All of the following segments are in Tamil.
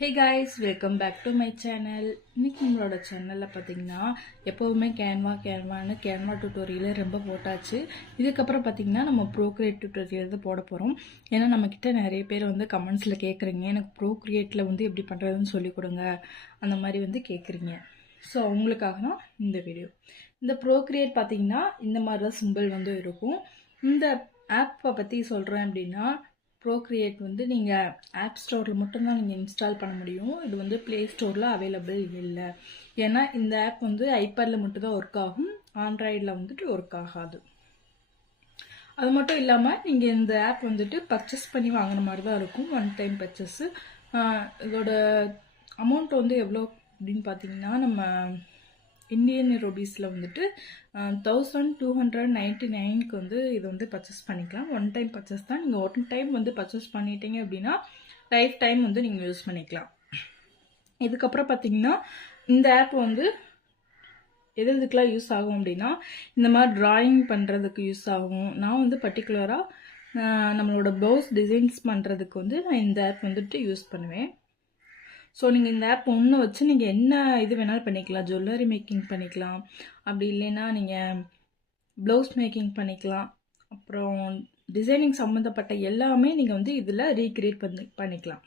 Hey guys, welcome back to my channel. இன்னைக்கு நம்மளோட சேனலில் பார்த்தீங்கன்னா எப்போவுமே கேன்வா டியூட்டோரியல் ரொம்ப போட்டாச்சு. இதுக்கப்புறம் பார்த்தீங்கன்னா நம்ம ப்ரோக்ரியேட் டியூட்டோரியல் தான் போட போகிறோம். ஏன்னா நம்மக்கிட்ட நிறைய பேர் வந்து கமெண்ட்ஸில் கேட்குறீங்க, எனக்கு ப்ரோக்ரியேட்டில் வந்து எப்படி பண்ணுறதுன்னு சொல்லிக் கொடுங்க அந்த மாதிரி வந்து கேட்குறீங்க. ஸோ அவங்களுக்காக தான் இந்த வீடியோ. இந்த ப்ரோக்ரியேட் பார்த்தீங்கன்னா இந்த மாதிரி தான் சிம்பிள் வந்து இருக்கும். இந்த ஆப்பை பற்றி சொல்கிறேன் அப்படின்னா, ப்ரோக்ரியேட் வந்து நீங்கள் ஆப் ஸ்டோரில் மட்டும்தான் நீங்கள் இன்ஸ்டால் பண்ண முடியும். இது வந்து ப்ளே ஸ்டோரில் அவைலபிள் இல்லை. ஏன்னா இந்த ஆப் வந்து ஐபேடில் மட்டும்தான் ஒர்க் ஆகும், ஆண்ட்ராய்டில் வந்துட்டு ஒர்க் ஆகாது. அது மட்டும் இல்லாமல் நீங்கள் இந்த ஆப் வந்துட்டு பர்ச்சேஸ் பண்ணி வாங்கின மாதிரி தான் இருக்கும், ஒன் டைம் பர்ச்சேஸு. இதோட அமௌண்ட் வந்து எவ்வளோ அப்படின்னு பார்த்தீங்கன்னா, நம்ம இந்தியன் ரூபீஸில் வந்துட்டு 1299க்கு வந்து இது வந்து பர்ச்சேஸ் பண்ணிக்கலாம். ஒன் டைம் பர்ச்சேஸ் தான். நீங்கள் ஒன் டைம் வந்து பர்ச்சேஸ் பண்ணிட்டீங்க அப்படின்னா லைஃப் டைம் வந்து நீங்கள் யூஸ் பண்ணிக்கலாம். இதுக்கப்புறம் பார்த்தீங்கன்னா இந்த ஆப் வந்து எதுக்கெல்லாம் யூஸ் ஆகும் அப்படின்னா, இந்த மாதிரி ட்ராயிங் பண்ணுறதுக்கு யூஸ் ஆகும். நான் வந்து பர்டிகுலராக நம்மளோட ப்ளவுஸ் டிசைன்ஸ் பண்ணுறதுக்கு வந்து நான் இந்த ஆப் வந்துட்டு யூஸ் பண்ணுவேன். ஸோ நீங்கள் இந்த ஆப் ஒன்று வச்சு நீங்கள் என்ன இது வேணாலும் பண்ணிக்கலாம். ஜுவல்லரி மேக்கிங் பண்ணிக்கலாம், அப்படி இல்லைன்னா நீங்கள் ப்ளவுஸ் மேக்கிங் பண்ணிக்கலாம். அப்புறம் டிசைனிங் சம்மந்தப்பட்ட எல்லாமே நீங்கள் வந்து இதில் ரீக்ரியேட் பண்ணிக்கலாம்.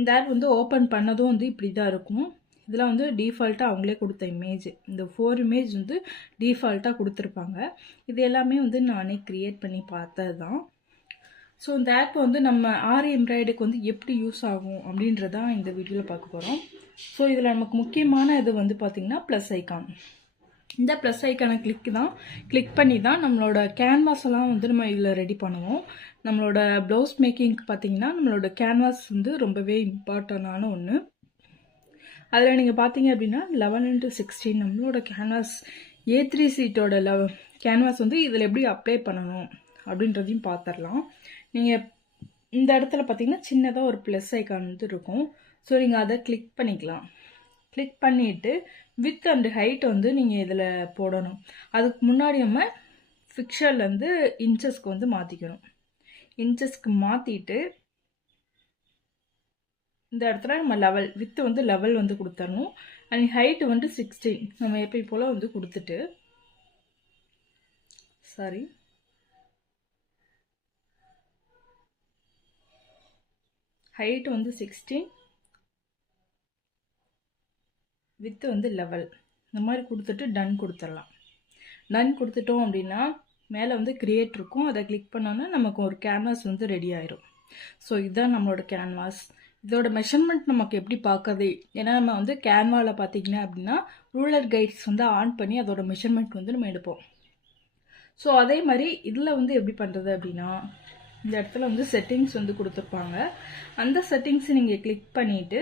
இந்த ஆப் வந்து ஓப்பன் பண்ணதும் வந்து இப்படி தான் இருக்கும். இதில் வந்து டிஃபால்ட்டாக அவங்களே கொடுத்த இமேஜ், இந்த 4 இமேஜ் வந்து டிஃபால்ட்டாக கொடுத்துருப்பாங்க. இது எல்லாமே வந்து நானே க்ரியேட் பண்ணி பார்த்தது தான். ஸோ இந்த ஆப் வந்து நம்ம ஆரி எம்ப்ராய்டரிக்கு வந்து எப்படி யூஸ் ஆகும் அப்படின்றதான் இந்த வீடியோவில் பார்க்க போகிறோம். ஸோ இதில் நமக்கு முக்கியமான இது வந்து பார்த்திங்கன்னா ப்ளஸ் ஐக்கான். இந்த ப்ளஸ் ஐக்கானை கிளிக் பண்ணி தான் நம்மளோட கேன்வாஸ் எல்லாம் வந்து நம்ம இதில் ரெடி பண்ணுவோம். நம்மளோட ப்ளவுஸ் மேக்கிங்க்கு பார்த்திங்கன்னா நம்மளோட கேன்வாஸ் வந்து ரொம்பவே இம்பார்ட்டண்டான ஒன்று. அதில் நீங்கள் பார்த்தீங்க அப்படின்னா 11x16 நம்மளோட கேன்வாஸ் A3 சீட்டோட கேன்வாஸ் வந்து இதில் எப்படி அப்ளை பண்ணணும் அப்படின்றதையும் பார்த்துடலாம். நீங்கள் இந்த இடத்துல பார்த்தீங்கன்னா சின்னதாக ஒரு ப்ளஸ் ஐக்கான் வந்து இருக்கும். ஸோ நீங்கள் அதை கிளிக் பண்ணிக்கலாம். கிளிக் பண்ணிவிட்டு வித் அண்ட் ஹைட் வந்து நீங்கள் இதில் போடணும். அதுக்கு முன்னாடி நம்ம ஃபிக்சர்லேருந்து இன்ச்சஸ்க்கு வந்து மாற்றிக்கணும். இன்ச்சஸ்க்கு மாற்றிட்டு இந்த இடத்துல நம்ம லெவல் வித்து வந்து லெவல் வந்து கொடுத்துடணும். அண்ட் ஹைட்டு வந்து 16 நம்ம எப்பயும் போல் வந்து கொடுத்துட்டு ஹைட் வந்து 16, வித்து வந்து லெவல் இந்த மாதிரி கொடுத்துட்டு டன் கொடுத்துடலாம். டன் கொடுத்துட்டோம் அப்படின்னா மேலே வந்து கிரியேட் இருக்கும். அதை கிளிக் பண்ணோன்னா நமக்கு ஒரு கேன்வாஸ் வந்து ரெடி ஆயிரும். ஸோ இதுதான் நம்மளோட கேன்வாஸ். இதோட மெஷர்மெண்ட் நமக்கு எப்படி பார்க்குறது, ஏன்னா நம்ம வந்து கேன்வாவில் பார்த்தீங்கன்னா அப்படின்னா ரூலர் கைட்ஸ் வந்து ஆன் பண்ணி அதோட மெஷர்மெண்ட் வந்து நம்ம எடுப்போம். ஸோ அதே மாதிரி இதில் வந்து எப்படி பண்ணுறது அப்படின்னா, இந்த இடத்துல வந்து செட்டிங்ஸ் வந்து கொடுத்துருப்பாங்க. அந்த செட்டிங்ஸ் நீங்கள் கிளிக் பண்ணிவிட்டு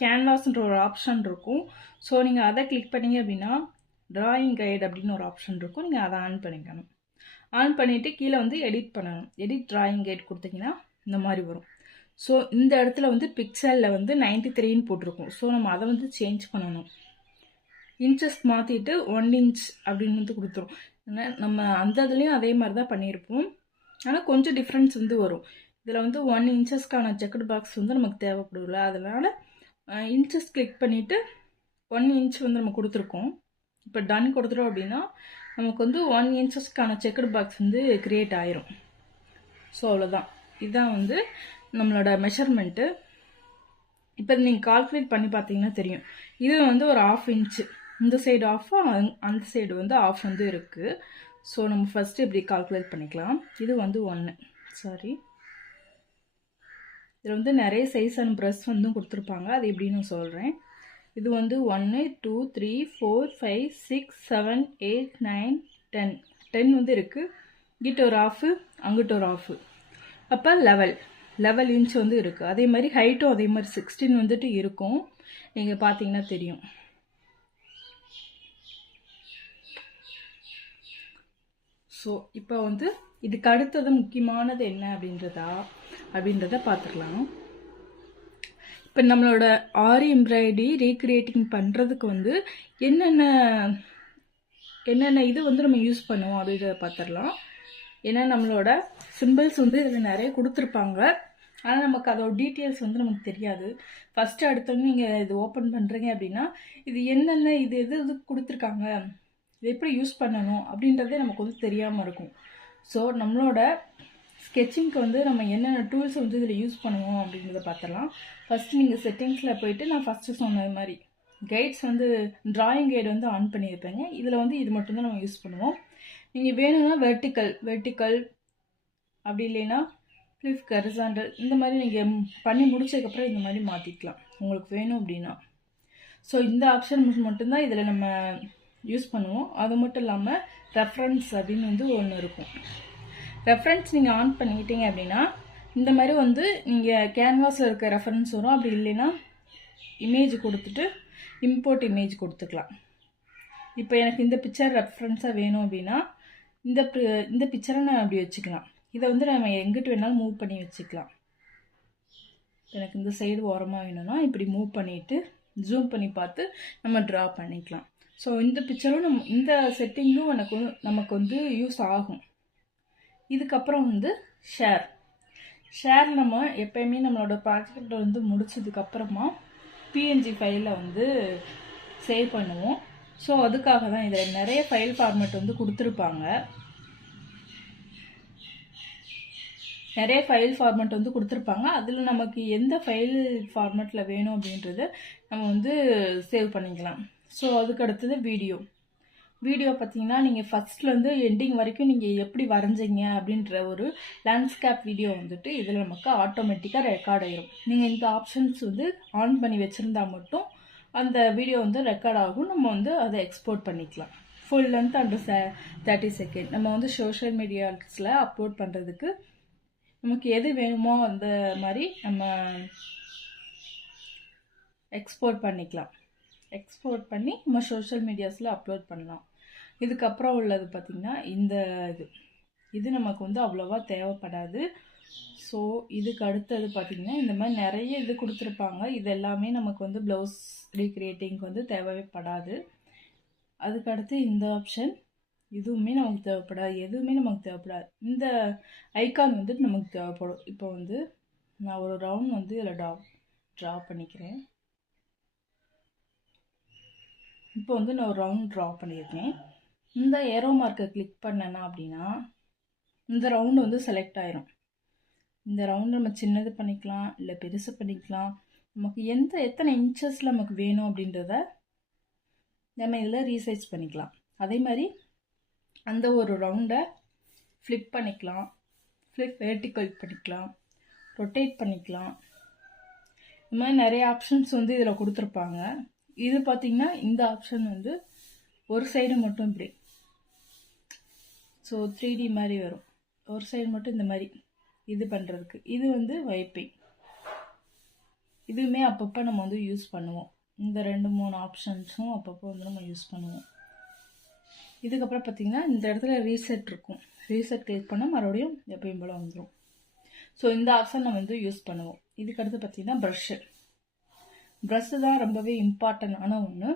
கேன்வாஸ்ன்ற ஒரு ஆப்ஷன் இருக்கும். ஸோ நீங்கள் அதை கிளிக் பண்ணிங்க அப்படின்னா ட்ராயிங் கைடு அப்படின்னு ஒரு ஆப்ஷன் இருக்கும். நீங்கள் அதை ஆன் பண்ணிக்கணும். ஆன் பண்ணிவிட்டு கீழே வந்து எடிட் பண்ணணும். எடிட் ட்ராயிங் கைடு கொடுத்தீங்கன்னா இந்த மாதிரி வரும். ஸோ இந்த இடத்துல வந்து பிக்சலில் வந்து 93ன்னு போட்டிருக்கும். ஸோ நம்ம அதை வந்து சேஞ்ச் பண்ணணும். இன்ச்சஸ் மாற்றிட்டு 1 இன்ச் அப்படின்னு வந்து கொடுத்துரும். ஏன்னா நம்ம அந்த இதுலேயும் அதே மாதிரி தான் பண்ணியிருப்போம், ஆனால் கொஞ்சம் டிஃப்ரென்ஸ் வந்து வரும். இதில் வந்து 1 இன்ச்சஸ்க்கான செக்கட் பாக்ஸ் வந்து நமக்கு தேவைப்படும்ல, அதனால் இன்ச்சஸ் கிளிக் பண்ணிவிட்டு 1 இன்ச் வந்து நம்ம கொடுத்துருக்கோம். இப்போ டன் கொடுத்துட்டோம் அப்படின்னா நமக்கு வந்து 1 இன்ச்சஸ்க்கான செக்கட் பாக்ஸ் வந்து க்ரியேட் ஆயிரும். ஸோ அவ்வளோதான். இதுதான் வந்து நம்மளோட மெஷர்மெண்ட்டு. இப்போ நீங்கள் கால்குலேட் பண்ணி பார்த்தீங்கன்னா தெரியும். இது வந்து ஒரு 1/2 இன்ச்சு, இந்த சைடு ஆஃப், அந்த சைடு வந்து ஆஃப் வந்து இருக்குது. ஸோ நம்ம ஃபஸ்ட்டு இப்படி கால்குலேட் பண்ணிக்கலாம். இது வந்து 1, இதில் வந்து நிறைய சைஸ் அண்ட் ப்ரெஸ் வந்து கொடுத்துருப்பாங்க, அது எப்படின்னு சொல்கிறேன். இது வந்து 1 2 3 4 5 6 7 8 9 10 வந்து இருக்குது. இங்கிட்ட ஒரு ஆஃபு, அங்கிட்ட ஒரு ஆஃபு. அப்போ லெவல் இன்ச் வந்து இருக்குது. அதே மாதிரி ஹைட்டும் அதே மாதிரி 16 வந்துட்டு இருக்கும். நீங்கள் பார்த்தீங்கன்னா தெரியும். ஸோ இப்போ வந்து இதுக்கு அடுத்தது முக்கியமானது என்ன அப்படின்றத பார்த்துக்கலாம். இப்போ நம்மளோட ஆரி எம்ப்ராய்டரி ரீக்ரியேட்டிங் பண்ணுறதுக்கு வந்து என்னென்ன இது வந்து நம்ம யூஸ் பண்ணுவோம் அப்படின்றத பார்த்துடலாம். ஏன்னா நம்மளோட சிம்பிள்ஸ் வந்து இதில் நிறைய கொடுத்துருப்பாங்க. ஆனால் நமக்கு அதோட டீட்டெயில்ஸ் வந்து நமக்கு தெரியாது. ஃபஸ்ட்டு அடுத்தவங்க நீங்கள் இது ஓப்பன் பண்ணுறீங்க அப்படின்னா இது என்னென்ன இது எது இது கொடுத்துருக்காங்க, இது எப்படி யூஸ் பண்ணணும் அப்படின்றதே நமக்கு வந்து தெரியாமல் இருக்கும். ஸோ நம்மளோட ஸ்கெட்சிங்க்கு வந்து நம்ம என்னென்ன டூல்ஸ் வந்து இதில் யூஸ் பண்ணுவோம் அப்படின்றத பார்த்துடலாம். ஃபஸ்ட்டு நீங்கள் செட்டிங்ஸில் போயிட்டு நான் ஃபஸ்ட்டு சொன்ன மாதிரி கைட்ஸ் வந்து ட்ராயிங் கைடு வந்து ஆன் பண்ணியிருப்பேங்க. இதில் வந்து இது மட்டும்தான் நம்ம யூஸ் பண்ணுவோம். நீங்கள் வேணும்னா வெர்டிக்கல் அப்படி இல்லைன்னா ஃப்ளிப் ஹரிசாண்டல் இந்த மாதிரி நீங்கள் பண்ணி முடிச்சதுக்கப்புறம் இந்த மாதிரி மாற்றிக்கலாம் உங்களுக்கு வேணும் அப்படின்னா. ஸோ இந்த ஆப்ஷன் மட்டும்தான் இதில் நம்ம யூஸ் பண்ணுவோம். அது மட்டும் இல்லாமல் ரெஃபரன்ஸ் அப்படின்னு வந்து ஒன்று இருக்கும். ரெஃபரன்ஸ் நீங்கள் ஆன் பண்ணிக்கிட்டீங்க அப்படின்னா இந்த மாதிரி வந்து நீங்கள் கேன்வாஸில் இருக்க ரெஃபரன்ஸ் வரும். அப்படி இல்லைன்னா இமேஜ் கொடுத்துட்டு இம்போர்ட் இமேஜ் கொடுத்துக்கலாம். இப்போ எனக்கு இந்த பிக்சர் ரெஃபரன்ஸாக வேணும் அப்படின்னா இந்த பிக்சரை நான் அப்படி வச்சுக்கலாம். இதை வந்து நம்ம எங்கிட்டு வேணாலும் மூவ் பண்ணி வச்சுக்கலாம். எனக்கு இந்த சைடு ஓரமாக வேணும்னா இப்படி மூவ் பண்ணிவிட்டு ஜூம் பண்ணி பார்த்து நம்ம ட்ரா பண்ணிக்கலாம். ஸோ இந்த பிக்சரும் இந்த செட்டிங்கும் நமக்கு வந்து யூஸ் ஆகும். இதுக்கப்புறம் வந்து ஷேர் நம்ம எப்பயுமே நம்மளோட ப்ராஜெக்டை வந்து முடிச்சதுக்கப்புறமா பிஎன்ஜி ஃபைலில் வந்து சேவ் பண்ணுவோம். ஸோ அதுக்காக தான் இதில் நிறைய ஃபைல் ஃபார்மேட் வந்து கொடுத்துருப்பாங்க. அதில் நமக்கு எந்த ஃபைல் ஃபார்மேட்டில் வேணும் அப்படின்றத நம்ம வந்து சேவ் பண்ணிக்கலாம். ஸோ அதுக்கு அடுத்தது வீடியோ பார்த்தீங்கன்னா நீங்கள் ஃபஸ்ட்லேருந்து எண்டிங் வரைக்கும் நீங்கள் எப்படி வரைஞ்சிங்க அப்படின்ற ஒரு லேண்ட்ஸ்கேப் வீடியோ வந்துட்டு இதில் நமக்கு ஆட்டோமேட்டிக்காக ரெக்கார்ட் ஆகிடும். நீங்கள் இந்த ஆப்ஷன்ஸ் வந்து ஆன் பண்ணி வச்சுருந்தா மட்டும் அந்த வீடியோ வந்து ரெக்கார்ட் ஆகும். நம்ம வந்து அதை எக்ஸ்போர்ட் பண்ணிக்கலாம். ஃபுல் லென்த் அண்ட் 30 செகண்ட் நம்ம வந்து சோஷியல் மீடியாஸில் அப்லோட் பண்ணுறதுக்கு நமக்கு எது வேணுமோ அந்த மாதிரி நம்ம எக்ஸ்போர்ட் பண்ணி நம்ம சோஷியல் மீடியாஸில் அப்லோட் பண்ணலாம். இதுக்கப்புறம் உள்ளது பார்த்திங்கன்னா இது நமக்கு வந்து அவ்வளோவா தேவைப்படாது. ஸோ இதுக்கு அடுத்தது பார்த்திங்கன்னா இந்த மாதிரி நிறைய இது கொடுத்துருப்பாங்க. இது எல்லாமே நமக்கு வந்து ப்ளவுஸ் ரீக்ரியேட்டிங்க்கு வந்து தேவைப்படாது. அதுக்கடுத்து இந்த ஆப்ஷன் எதுவுமே நமக்கு தேவைப்படாது. இந்த ஐக்கான் வந்துட்டு நமக்கு தேவைப்படும். இப்போ வந்து நான் ஒரு ரவுண்ட் வந்து இதில் ட்ரா பண்ணிக்கிறேன். இப்போ வந்து நான் ஒரு ரவுண்ட் ட்ரா பண்ணியிருக்கேன். இந்த ஏரோ மார்க்கை கிளிக் பண்ணேன்னா அப்படின்னா இந்த ரவுண்டு வந்து செலக்ட் ஆயிரும். இந்த ரவுண்டு நம்ம சின்னது பண்ணிக்கலாம், இல்லை பெருசு பண்ணிக்கலாம். நமக்கு எத்தனை இன்ச்சஸில் நமக்கு வேணும் அப்படின்றத நம்ம இதில் ரீசைஸ் பண்ணிக்கலாம். அதே மாதிரி அந்த ஒரு ரவுண்டை ஃப்ளிப் பண்ணிக்கலாம், வெர்டிக்கல் பண்ணிக்கலாம், ரொட்டேட் பண்ணிக்கலாம். இந்த மாதிரி நிறைய ஆப்ஷன்ஸ் வந்து இதில் கொடுத்துருப்பாங்க. இது பார்த்திங்கன்னா இந்த ஆப்ஷன் வந்து ஒரு சைடு மட்டும் இப்படி, ஸோ 3D மாதிரி வரும். ஒரு சைடு மட்டும் இந்த மாதிரி இது பண்ணுறதுக்கு. இது வந்து வைப்பிங். இதுவுமே அப்பப்போ நம்ம வந்து யூஸ் பண்ணுவோம். இந்த 2-3 ஆப்ஷன்ஸும் அப்பப்போ வந்து நம்ம யூஸ் பண்ணுவோம். இதுக்கப்புறம் பார்த்திங்கன்னா இந்த இடத்துல ரீசெட் இருக்கும். ரீசெட் கிளிக் பண்ணால் மறுபடியும் எப்பயும் போல் வந்துடும். ஸோ இந்த ஆப்ஷன் நம்ம வந்து யூஸ் பண்ணுவோம். இதுக்கடுத்து பார்த்திங்கன்னா ப்ரஷ்ஷு தான் ரொம்பவே இம்பார்ட்டண்டான ஒன்று.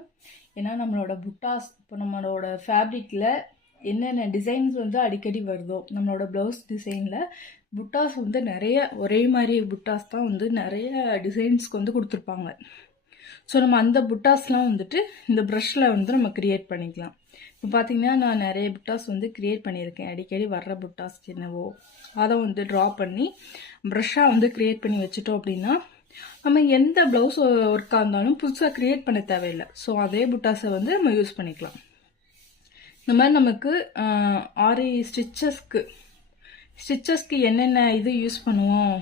ஏன்னா நம்மளோட புட்டாஸ், இப்போ நம்மளோட ஃபேப்ரிக்கில் என்னென்ன டிசைன்ஸ் வந்து அடிக்கடி வருதோ, நம்மளோட ப்ளவுஸ் டிசைனில் புட்டாஸ் வந்து நிறைய ஒரே மாதிரி புட்டாஸ் தான் வந்து நிறைய டிசைன்ஸ்க்கு வந்து கொடுத்துருப்பாங்க. ஸோ நம்ம அந்த புட்டாஸ்லாம் வந்துட்டு இந்த ப்ரஷ்ஷில் வந்து நம்ம க்ரியேட் பண்ணிக்கலாம். இப்போ பார்த்திங்கன்னா நான் நிறைய புட்டாஸ் வந்து க்ரியேட் பண்ணியிருக்கேன். அடிக்கடி வர்ற புட்டாஸ் என்னவோ அதை வந்து ட்ரா பண்ணி ப்ரஷ்ஷாக வந்து க்ரியேட் பண்ணி வச்சுட்டோம் அப்படின்னா நம்ம எந்த ப்ளவுஸ் ஒர்க்காக இருந்தாலும் புதுசாக க்ரியேட் பண்ண தேவையில்லை. ஸோ அதே புட்டாஸை வந்து நம்ம யூஸ் பண்ணிக்கலாம். இந்த மாதிரி நமக்கு 6 ஸ்டிச்சஸ்க்கு என்னென்ன இது யூஸ் பண்ணுவோம்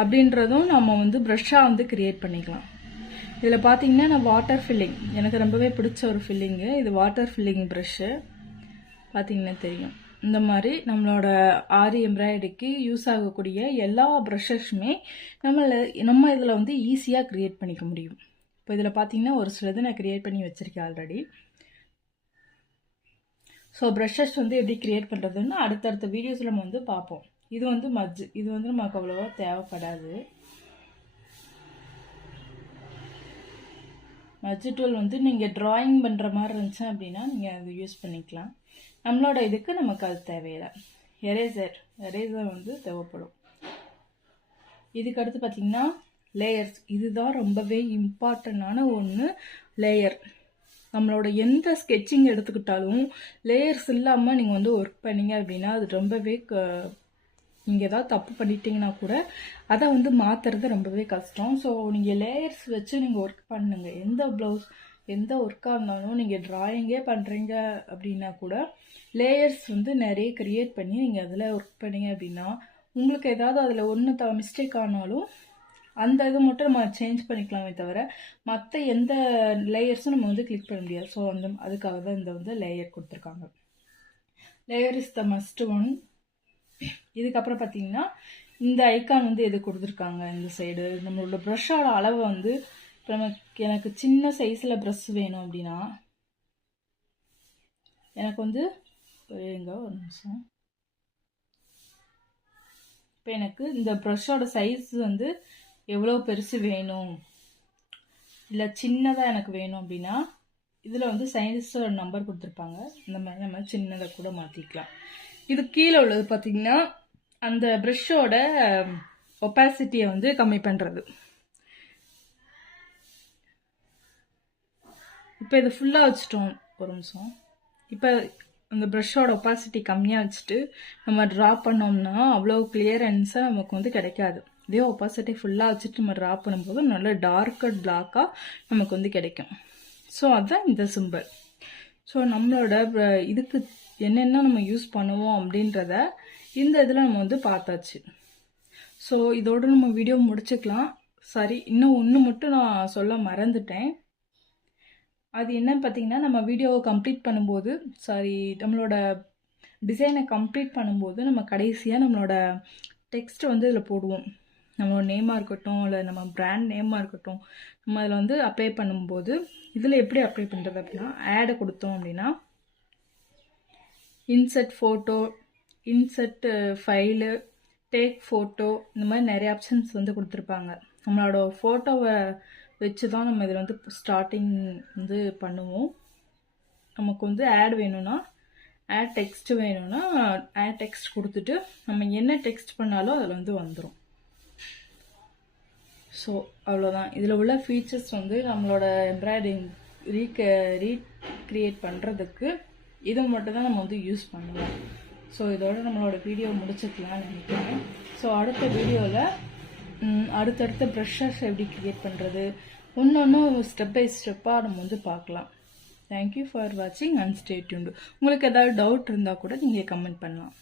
அப்படின்றதும் நம்ம வந்து ப்ரஷ்ஷாக வந்து க்ரியேட் பண்ணிக்கலாம். இதில் பார்த்தீங்கன்னா நான் வாட்டர் ஃபில்லிங், எனக்கு ரொம்பவே பிடிச்ச ஒரு ஃபில்லிங்கு. இது வாட்டர் ஃபில்லிங் ப்ரஷ்ஷு பார்த்தீங்கன்னா தெரியும். இந்த மாதிரி நம்மளோட ஆரி எம்ப்ராய்டரிக்கு யூஸ் ஆகக்கூடிய எல்லா ப்ரஷஸுமே நம்ம இதில் வந்து ஈஸியாக க்ரியேட் பண்ணிக்க முடியும். இப்போ இதில் பார்த்தீங்கன்னா ஒரு சிலது நான் க்ரியேட் பண்ணி வச்சுருக்கேன் ஆல்ரெடி. ஸோ ப்ரஷஸ் வந்து எப்படி க்ரியேட் பண்ணுறதுன்னு அடுத்தடுத்த வீடியோஸில் நம்ம வந்து பார்ப்போம். இது வந்து இது வந்து நமக்கு அவ்வளோவா தேவைப்படாது. மஜ்ஜு டூல் வந்து நீங்கள் ட்ராயிங் பண்ணுற மாதிரி இருந்துச்சு அப்படின்னா நீங்கள் அது யூஸ் பண்ணிக்கலாம். நம்மளோட இதுக்கு நமக்கு அது தேவையில்லை. எரேசர் வந்து தேவைப்படும். இதுக்கு அடுத்து பார்த்தீங்கன்னா லேயர்ஸ். இதுதான் ரொம்பவே இம்பார்ட்டண்டான ஒன்று, லேயர். நம்மளோட எந்த ஸ்கெட்சிங் எடுத்துக்கிட்டாலும் லேயர்ஸ் இல்லாமல் நீங்கள் வந்து ஒர்க் பண்ணீங்க அப்படின்னா அது ரொம்பவே நீங்கள் ஏதாவது தப்பு பண்ணிட்டீங்கன்னா கூட அதை வந்து மாற்றுறது ரொம்பவே கஷ்டம். ஸோ நீங்கள் லேயர்ஸ் வச்சு நீங்கள் ஒர்க் பண்ணுங்க. எந்த ப்ளவுஸ் எந்த ஒர்க்காக இருந்தாலும் நீங்கள் ட்ராயிங்கே பண்ணுறீங்க அப்படின்னா கூட லேயர்ஸ் வந்து நிறைய க்ரியேட் பண்ணி நீங்கள் அதில் ஒர்க் பண்ணீங்க அப்படின்னா உங்களுக்கு ஏதாவது அதில் ஒன்று மிஸ்டேக் ஆனாலும் அந்த இது மட்டும் நம்ம சேஞ்ச் பண்ணிக்கலாமே தவிர மற்ற எந்த லேயர்ஸும் நம்ம வந்து கிளிக் பண்ண முடியாது. ஸோ அதுக்காக தான் இந்த வந்து லேயர் கொடுத்துருக்காங்க. Layer is the must one. இதுக்கப்புறம் பார்த்தீங்கன்னா இந்த ஐக்கான் வந்து எது கொடுத்துருக்காங்க, இந்த சைடு நம்மளோட ப்ரஷ்ஷோட அளவை வந்து இப்போ எனக்கு சின்ன சைஸில் ப்ரஷ் வேணும் அப்படின்னா எனக்கு வந்து ஒரு நிமிஷம். இப்போ எனக்கு இந்த ப்ரஷ்ஷோட சைஸ் வந்து எவ்வளோ பெருசு வேணும் இல்லை சின்னதாக எனக்கு வேணும் அப்படின்னா இதில் வந்து சயின்ஸோட நம்பர் கொடுத்துருப்பாங்க. இந்த மாதிரி நம்ம சின்னதை கூட மாற்றிக்கலாம். இது கீழே உள்ளது பார்த்திங்கன்னா அந்த ப்ரஷ்ஷோட ஒப்பாசிட்டியை வந்து கம்மி பண்ணுறது. இப்போ இது ஃபுல்லாக வச்சுட்டோம், ஒரு நிமிஷம். இப்போ அந்த ப்ரஷ்ஷோட ஒப்பாசிட்டி கம்மியாக வச்சுட்டு நம்ம ட்ரா பண்ணோம்னா அவ்வளோ கிளியரன்ஸாக நமக்கு வந்து கிடைக்காது. இதே ஒப்பாசிட்டி ஃபுல்லாக வச்சுட்டு நம்ம ட்ரா பண்ணும்போது நல்ல டார்க்கர் பிளாக்காக நமக்கு வந்து கிடைக்கும். ஸோ அதுதான் இந்த சிம்பிள். ஸோ நம்மளோட இதுக்கு என்னென்ன நம்ம யூஸ் பண்ணுவோம் அப்படின்றத இந்த இதில் நம்ம வந்து பார்த்தாச்சு. ஸோ இதோடு நம்ம வீடியோ முடிச்சுக்கலாம். சரி, இன்னும் ஒன்று மட்டும் நான் சொல்ல மறந்துட்டேன். அது என்னன்னு பார்த்தீங்கன்னா நம்ம வீடியோவை கம்ப்ளீட் பண்ணும்போது நம்மளோட டிசைனை கம்ப்ளீட் பண்ணும்போது நம்ம கடைசியாக நம்மளோட டெக்ஸ்ட் வந்து இதில் போடுவோம். நம்மளோட நேமாக இருக்கட்டும் இல்லை நம்ம பிராண்ட் நேமாக இருக்கட்டும் நம்ம அதில் வந்து அப்ளை பண்ணும்போது இதில் எப்படி அப்ளை பண்ணுறது அப்படின்னா ஆடை கொடுத்தோம் அப்படின்னா insert photo, insert file, take photo, இந்த மாதிரி நிறைய ஆப்ஷன்ஸ் வந்து கொடுத்துருப்பாங்க. நம்மளோட ஃபோட்டோவை வச்சு தான் நம்ம இதில் வந்து ஸ்டார்டிங் வந்து பண்ணுவோம். நமக்கு வந்து ஆட் வேணும்னா ஆட் டெக்ஸ்ட் வேணும்னா ஆட் டெக்ஸ்ட் கொடுத்துட்டு நம்ம என்ன டெக்ஸ்ட் பண்ணாலும் அதில் வந்து வந்துடும். ஸோ அவ்வளோதான். இதில் உள்ள ஃபீச்சர்ஸ் வந்து நம்மளோட எம்ப்ராய்டிங் ரீக்ரியேட் பண்ணுறதுக்கு இதை மட்டும் தான் நம்ம வந்து யூஸ் பண்ணுவோம். ஸோ இதோட நம்மளோட வீடியோ முடிச்சுக்கலாம்னு நினைக்கிறேன். ஸோ அடுத்த வீடியோவில் அடுத்தடுத்த ப்ரஷஸ் எப்படி க்ரியேட் பண்ணுறது ஒன்று ஸ்டெப் பை ஸ்டெப்பாக நம்ம வந்து பார்க்கலாம். தேங்க்யூ ஃபார் வாட்சிங் அண்ட் ஸ்டே டியூன்டு. உங்களுக்கு ஏதாவது டவுட் இருந்தால் கூட நீங்கள் கமெண்ட் பண்ணலாம்.